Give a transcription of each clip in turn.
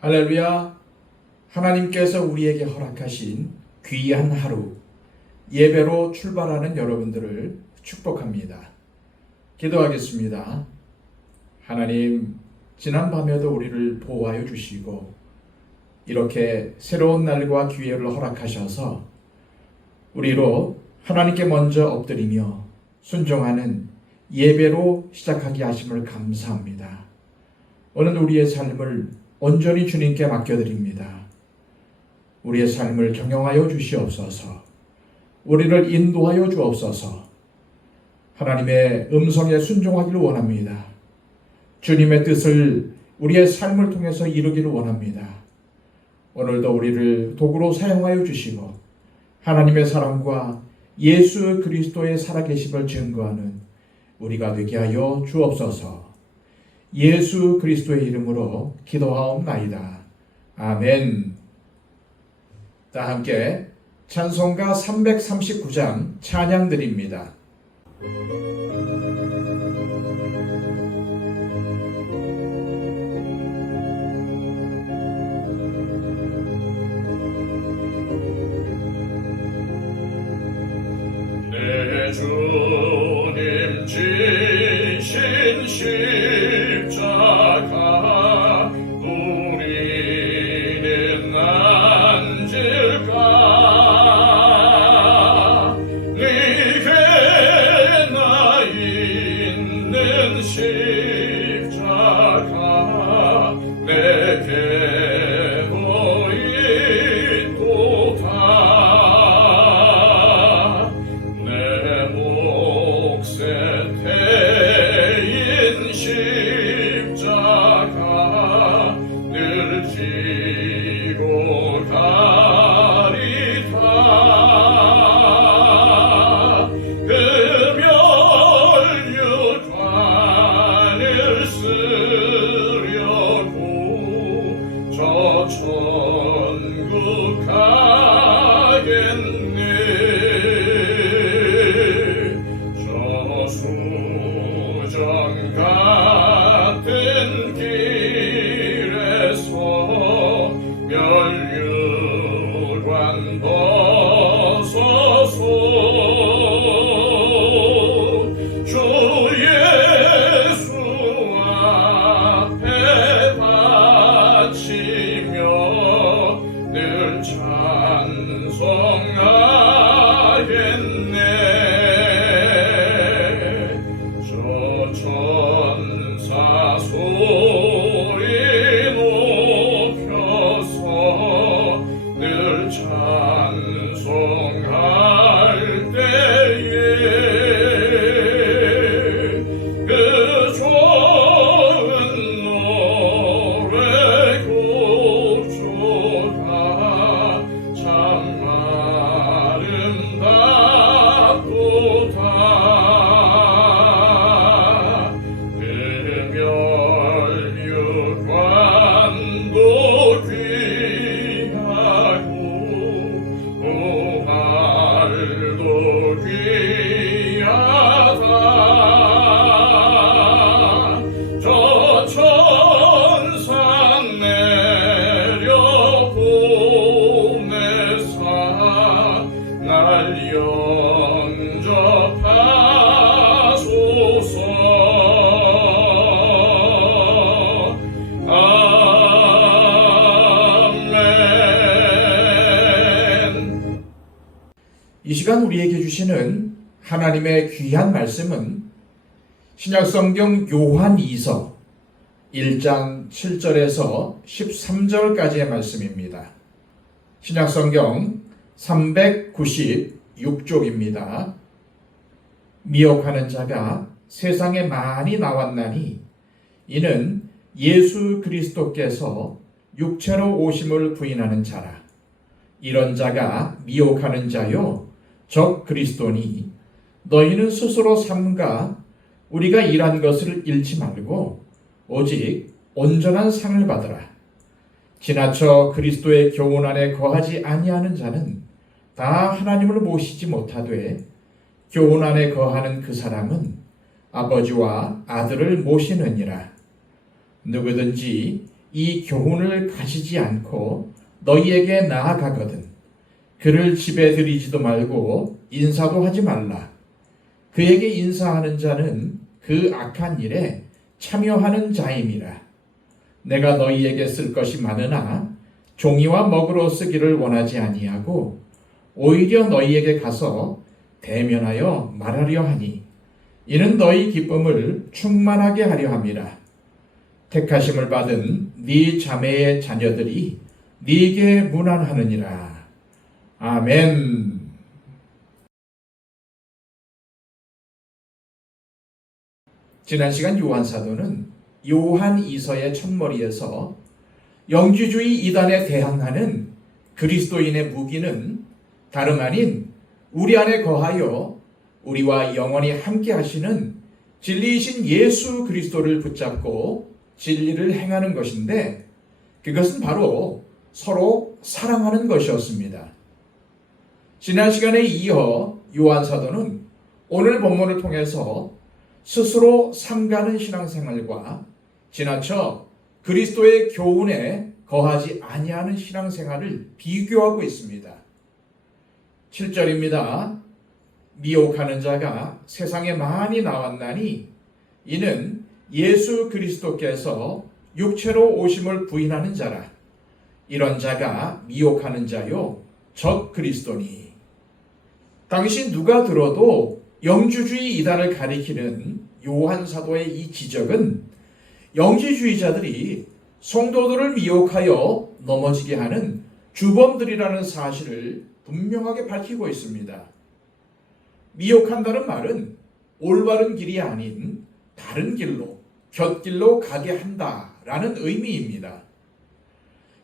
할렐루야. 하나님께서 우리에게 허락하신 귀한 하루, 예배로 출발하는 여러분들을 축복합니다. 기도하겠습니다. 하나님, 지난 밤에도 우리를 보호하여 주시고 이렇게 새로운 날과 기회를 허락하셔서 우리로 하나님께 먼저 엎드리며 순종하는 예배로 시작하게 하심을 감사합니다. 오늘 우리의 삶을 온전히 주님께 맡겨드립니다. 우리의 삶을 경영하여 주시옵소서. 우리를 인도하여 주옵소서. 하나님의 음성에 순종하기를 원합니다. 주님의 뜻을 우리의 삶을 통해서 이루기를 원합니다. 오늘도 우리를 도구로 사용하여 주시고 하나님의 사랑과 예수 그리스도의 살아계심을 증거하는 우리가 되게 하여 주옵소서. 예수 그리스도의 이름으로 기도하옵나이다. 아멘. 다 함께 찬송가 339장 찬양 드립니다. 내 주님 지신 십자가 우리는 앉을까 네게 나 있는 십자가 내게도 있도다 내 몫에 태인 십자가 늘 지고 가리다 그 멸류관을 쓰려고 저 천국 가겠네 저 수정 같은 길에서 멸류관 벗어서 주 예수 앞에 바치며 늘 찬송하겠네 저 천사 소리 높여서 늘 찬송할 때에 그 좋은 노래 곡조가 참 아름답도다 그 멸류관도 귀하고 보활도 귀하다 저 천상 내려 보내사 날 영접하소서 아멘. 이 시간 우리에게 주시는 하나님의 귀한 말씀은 신약성경 요한 2서 1장 7절에서 13절까지의 말씀입니다. 신약성경 396쪽입니다. 미혹하는 자가 세상에 많이 나왔나니 이는 예수 그리스도께서 육체로 오심을 부인하는 자라. 이런 자가 미혹하는 자요 적 그리스도니 너희는 스스로 삼가 우리가 일한 것을 잃지 말고 오직 온전한 상을 받으라. 지나쳐 그리스도의 교훈 안에 거하지 아니하는 자는 다 하나님을 모시지 못하되 교훈 안에 거하는 그 사람은 아버지와 아들을 모시느니라. 누구든지 이 교훈을 가지지 않고 너희에게 나아가거든 그를 집에 들이지도 말고 인사도 하지 말라. 그에게 인사하는 자는 그 악한 일에 참여하는 자임이라. 내가 너희에게 쓸 것이 많으나 종이와 먹으로 쓰기를 원하지 아니하고 오히려 너희에게 가서 대면하여 말하려 하니 이는 너희 기쁨을 충만하게 하려 함이라. 택하심을 받은 네 자매의 자녀들이 네게 문안하느니라. 아멘. 지난 시간 요한사도는 요한 이서의 첫머리에서 영주주의 이단에 대항하는 그리스도인의 무기는 다름 아닌 우리 안에 거하여 우리와 영원히 함께 하시는 진리이신 예수 그리스도를 붙잡고 진리를 행하는 것인데 그것은 바로 서로 사랑하는 것이었습니다. 지난 시간에 이어 요한사도는 오늘 본문을 통해서 스스로 삼가는 신앙생활과 지나쳐 그리스도의 교훈에 거하지 아니하는 신앙생활을 비교하고 있습니다. 7절입니다. 미혹하는 자가 세상에 많이 나왔나니 이는 예수 그리스도께서 육체로 오심을 부인하는 자라. 이런 자가 미혹하는 자요 적 그리스도니. 당시 누가 들어도 영주주의 이단을 가리키는 요한 사도의 이 지적은 영지주의자들이 성도들을 미혹하여 넘어지게 하는 주범들이라는 사실을 분명하게 밝히고 있습니다. 미혹한다는 말은 올바른 길이 아닌 다른 길로, 곁길로 가게 한다라는 의미입니다.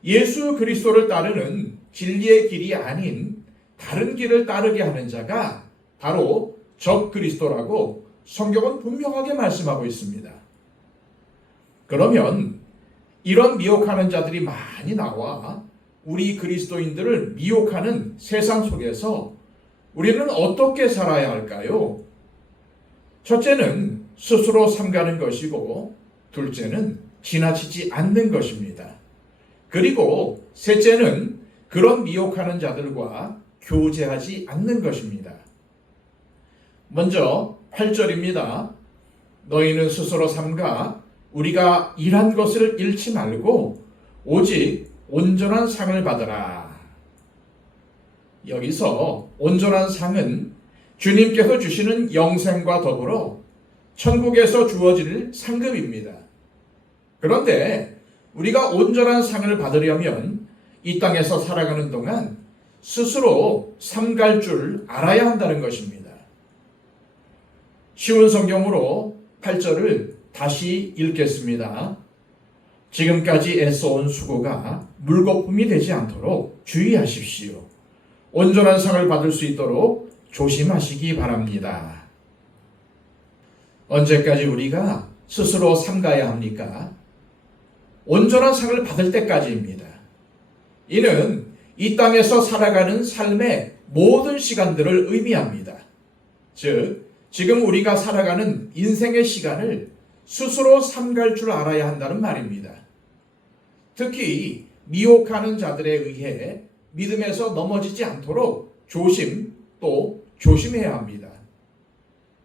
예수 그리스도를 따르는 진리의 길이 아닌 다른 길을 따르게 하는 자가 바로 적 그리스도라고 성경은 분명하게 말씀하고 있습니다. 그러면 이런 미혹하는 자들이 많이 나와 우리 그리스도인들을 미혹하는 세상 속에서 우리는 어떻게 살아야 할까요? 첫째는 스스로 삼가는 것이고 둘째는 지나치지 않는 것입니다. 그리고 셋째는 그런 미혹하는 자들과 교제하지 않는 것입니다. 먼저 8절입니다. 너희는 스스로 삼가 우리가 일한 것을 잃지 말고 오직 온전한 상을 받으라. 여기서 온전한 상은 주님께서 주시는 영생과 더불어 천국에서 주어질 상급입니다. 그런데 우리가 온전한 상을 받으려면 이 땅에서 살아가는 동안 스스로 삼갈 줄 알아야 한다는 것입니다. 쉬운 성경으로 8절을 다시 읽겠습니다. 지금까지 애써온 수고가 물거품이 되지 않도록 주의하십시오. 온전한 상을 받을 수 있도록 조심하시기 바랍니다. 언제까지 우리가 스스로 삼가야 합니까? 온전한 상을 받을 때까지입니다. 이는 이 땅에서 살아가는 삶의 모든 시간들을 의미합니다. 즉, 지금 우리가 살아가는 인생의 시간을 스스로 삼갈 줄 알아야 한다는 말입니다. 특히 미혹하는 자들에 의해 믿음에서 넘어지지 않도록 조심해야 합니다.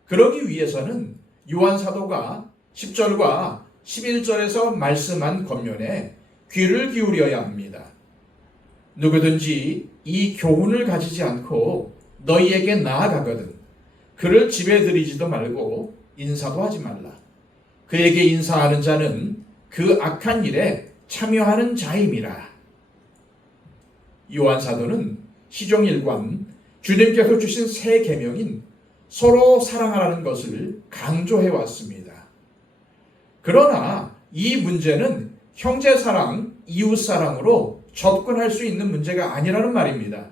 그러기 위해서는 요한 사도가 10절과 11절에서 말씀한 권면에 귀를 기울여야 합니다. 누구든지 이 교훈을 가지지 않고 너희에게 나아가거든 그를 집에 들이지도 말고 인사도 하지 말라. 그에게 인사하는 자는 그 악한 일에 참여하는 자임이라. 요한 사도는 시종일관 주님께서 주신 새 계명인 서로 사랑하라는 것을 강조해 왔습니다. 그러나 이 문제는 형제 사랑, 이웃 사랑으로 접근할 수 있는 문제가 아니라는 말입니다.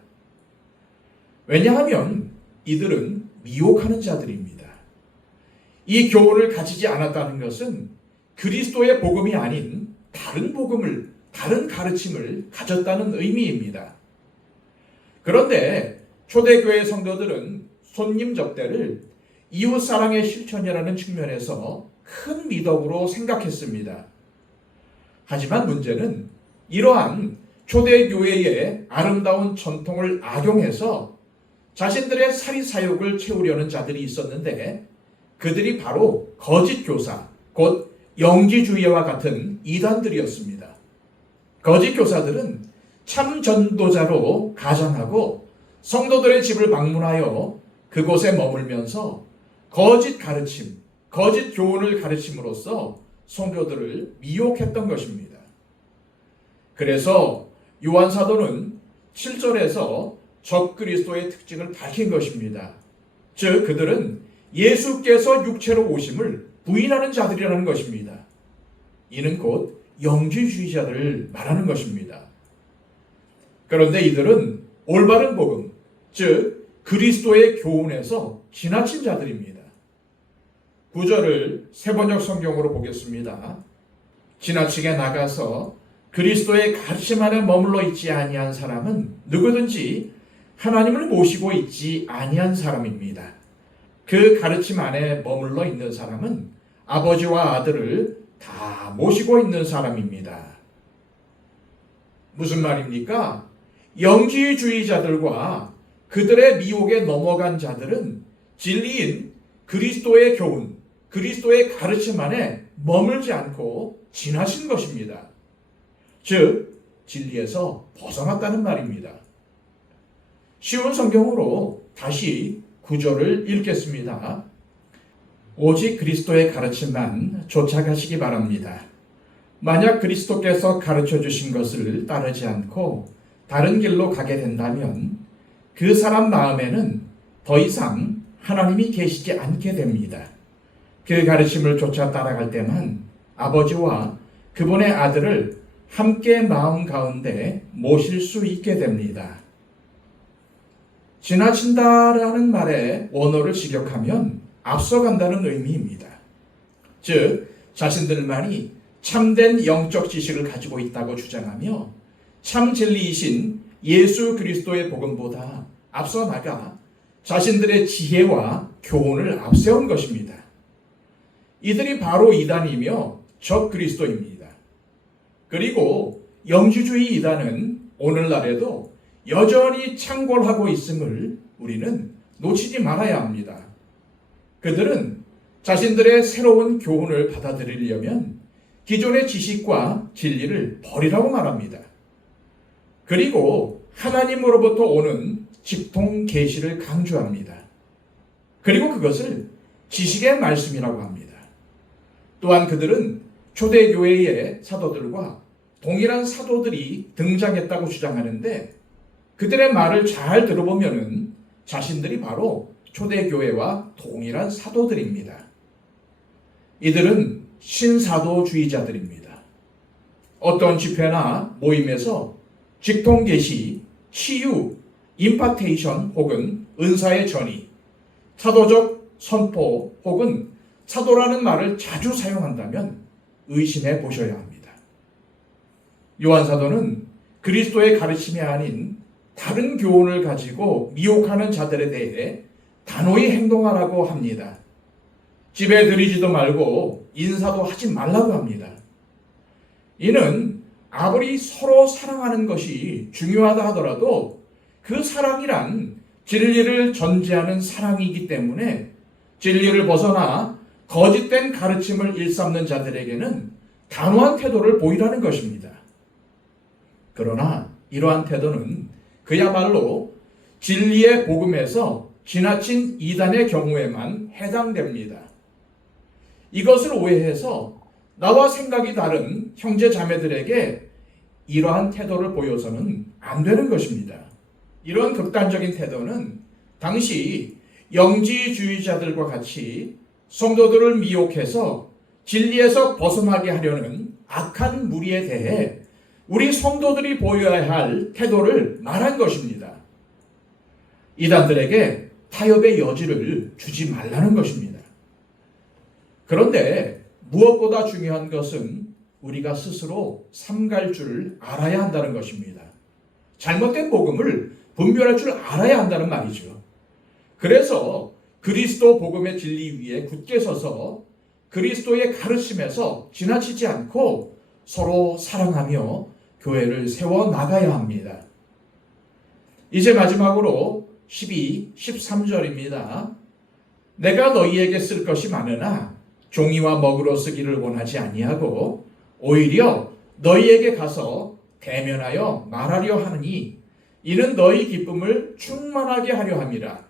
왜냐하면 이들은 미혹하는 자들입니다. 이 교훈을 가지지 않았다는 것은 그리스도의 복음이 아닌 다른 가르침을 가졌다는 의미입니다. 그런데 초대교회 성도들은 손님 접대를 이웃 사랑의 실천이라는 측면에서 큰 미덕으로 생각했습니다. 하지만 문제는 이러한 초대교회의 아름다운 전통을 악용해서 자신들의 사리사욕을 채우려는 자들이 있었는데 그들이 바로 거짓 교사, 곧 영지주의와 같은 이단들이었습니다. 거짓 교사들은 참 전도자로 가장하고 성도들의 집을 방문하여 그곳에 머물면서 거짓 가르침, 거짓 교훈을 가르침으로써 성도들을 미혹했던 것입니다. 그래서 요한 사도는 7절에서 적그리스도의 특징을 밝힌 것입니다. 즉 그들은 예수께서 육체로 오심을 부인하는 자들이라는 것입니다. 이는 곧 영지주의자들을 말하는 것입니다. 그런데 이들은 올바른 복음, 즉 그리스도의 교훈에서 지나친 자들입니다. 9절을 세번역 성경으로 보겠습니다. 지나치게 나가서 그리스도의 가르침 안에 머물러 있지 아니한 사람은 누구든지 하나님을 모시고 있지 아니한 사람입니다. 그 가르침 안에 머물러 있는 사람은 아버지와 아들을 다 모시고 있는 사람입니다. 무슨 말입니까? 영지주의자들과 그들의 미혹에 넘어간 자들은 진리인 그리스도의 교훈, 그리스도의 가르침 안에 머물지 않고 지나신 것입니다. 즉, 진리에서 벗어났다는 말입니다. 쉬운 성경으로 다시 9절을 읽겠습니다. 오직 그리스도의 가르침만 쫓아가시기 바랍니다. 만약 그리스도께서 가르쳐 주신 것을 따르지 않고 다른 길로 가게 된다면 그 사람 마음에는 더 이상 하나님이 계시지 않게 됩니다. 그 가르침을 쫓아 따라갈 때만 아버지와 그분의 아들을 함께 마음 가운데 모실 수 있게 됩니다. 지나친다라는 말의 원어를 직역하면 앞서간다는 의미입니다. 즉, 자신들만이 참된 영적 지식을 가지고 있다고 주장하며 참 진리이신 예수 그리스도의 복음보다 앞서 나가 자신들의 지혜와 교훈을 앞세운 것입니다. 이들이 바로 이단이며 적 그리스도입니다. 그리고 영지주의 이단은 오늘날에도 여전히 창궐하고 있음을 우리는 놓치지 말아야 합니다. 그들은 자신들의 새로운 교훈을 받아들이려면 기존의 지식과 진리를 버리라고 말합니다. 그리고 하나님으로부터 오는 직통 계시를 강조합니다. 그리고 그것을 지식의 말씀이라고 합니다. 또한 그들은 초대교회의 사도들과 동일한 사도들이 등장했다고 주장하는데 그들의 말을 잘 들어보면 자신들이 바로 초대교회와 동일한 사도들입니다. 이들은 신사도주의자들입니다. 어떤 집회나 모임에서 직통계시, 치유, 임파테이션 혹은 은사의 전이, 사도적 선포 혹은 사도라는 말을 자주 사용한다면 의심해 보셔야 합니다. 요한 사도는 그리스도의 가르침이 아닌 다른 교훈을 가지고 미혹하는 자들에 대해 단호히 행동하라고 합니다. 집에 들이지도 말고 인사도 하지 말라고 합니다. 이는 아무리 서로 사랑하는 것이 중요하다 하더라도 그 사랑이란 진리를 전제하는 사랑이기 때문에 진리를 벗어나 거짓된 가르침을 일삼는 자들에게는 단호한 태도를 보이라는 것입니다. 그러나 이러한 태도는 그야말로 진리의 복음에서 지나친 이단의 경우에만 해당됩니다. 이것을 오해해서 나와 생각이 다른 형제 자매들에게 이러한 태도를 보여서는 안 되는 것입니다. 이런 극단적인 태도는 당시 영지주의자들과 같이 성도들을 미혹해서 진리에서 벗어나게 하려는 악한 무리에 대해 우리 성도들이 보여야 할 태도를 말한 것입니다. 이단들에게 타협의 여지를 주지 말라는 것입니다. 그런데 무엇보다 중요한 것은 우리가 스스로 삼갈 줄 알아야 한다는 것입니다. 잘못된 복음을 분별할 줄 알아야 한다는 말이죠. 그래서 그리스도 복음의 진리 위에 굳게 서서 그리스도의 가르침에서 지나치지 않고 서로 사랑하며 교회를 세워 나가야 합니다. 이제 마지막으로 12, 13절입니다. 내가 너희에게 쓸 것이 많으나 종이와 먹으로 쓰기를 원하지 아니하고 오히려 너희에게 가서 대면하여 말하려 하느니 이는 너희 기쁨을 충만하게 하려 함이라.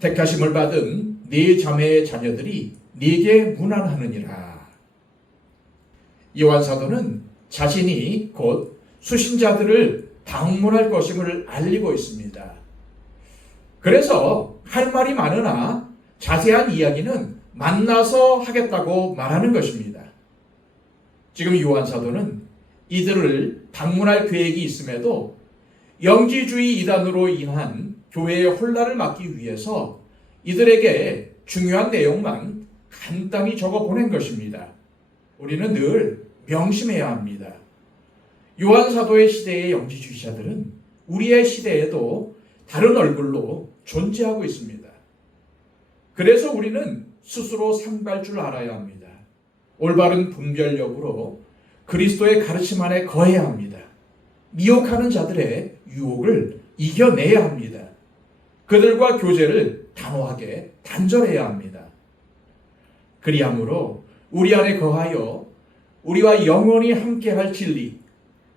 택하심을 받은 네 자매의 자녀들이 네게 문안하느니라. 요한 사도는 자신이 곧 수신자들을 방문할 것임을 알리고 있습니다. 그래서 할 말이 많으나 자세한 이야기는 만나서 하겠다고 말하는 것입니다. 지금 요한 사도는 이들을 방문할 계획이 있음에도 영지주의 이단으로 인한 교회의 혼란을 막기 위해서 이들에게 중요한 내용만 간단히 적어 보낸 것입니다. 우리는 늘 명심해야 합니다. 요한 사도의 시대의 영지주의자들은 우리의 시대에도 다른 얼굴로 존재하고 있습니다. 그래서 우리는 스스로 삼갈 줄 알아야 합니다. 올바른 분별력으로 그리스도의 가르침 안에 거해야 합니다. 미혹하는 자들의 유혹을 이겨내야 합니다. 그들과 교제를 단호하게 단절해야 합니다. 그리함으로 우리 안에 거하여 우리와 영원히 함께할 진리,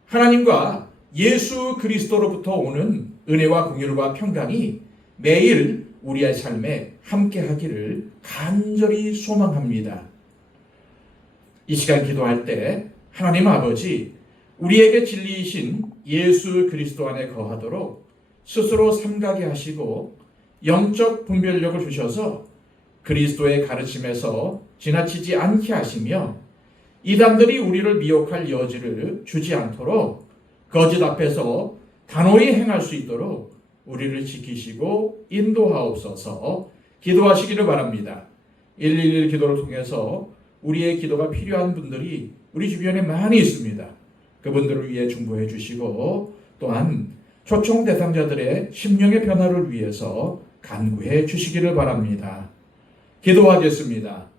하나님과 예수 그리스도로부터 오는 은혜와 긍휼과 평강이 매일 우리의 삶에 함께하기를 간절히 소망합니다. 이 시간 기도할 때 하나님 아버지, 우리에게 진리이신 예수 그리스도 안에 거하도록 스스로 삼가게 하시고 영적 분별력을 주셔서 그리스도의 가르침에서 지나치지 않게 하시며 이단들이 우리를 미혹할 여지를 주지 않도록 거짓 앞에서 단호히 행할 수 있도록 우리를 지키시고 인도하옵소서. 기도하시기를 바랍니다. 111 기도를 통해서 우리의 기도가 필요한 분들이 우리 주변에 많이 있습니다. 그분들을 위해 중보해 주시고 또한 초청 대상자들의 심령의 변화를 위해서 간구해 주시기를 바랍니다. 기도하겠습니다.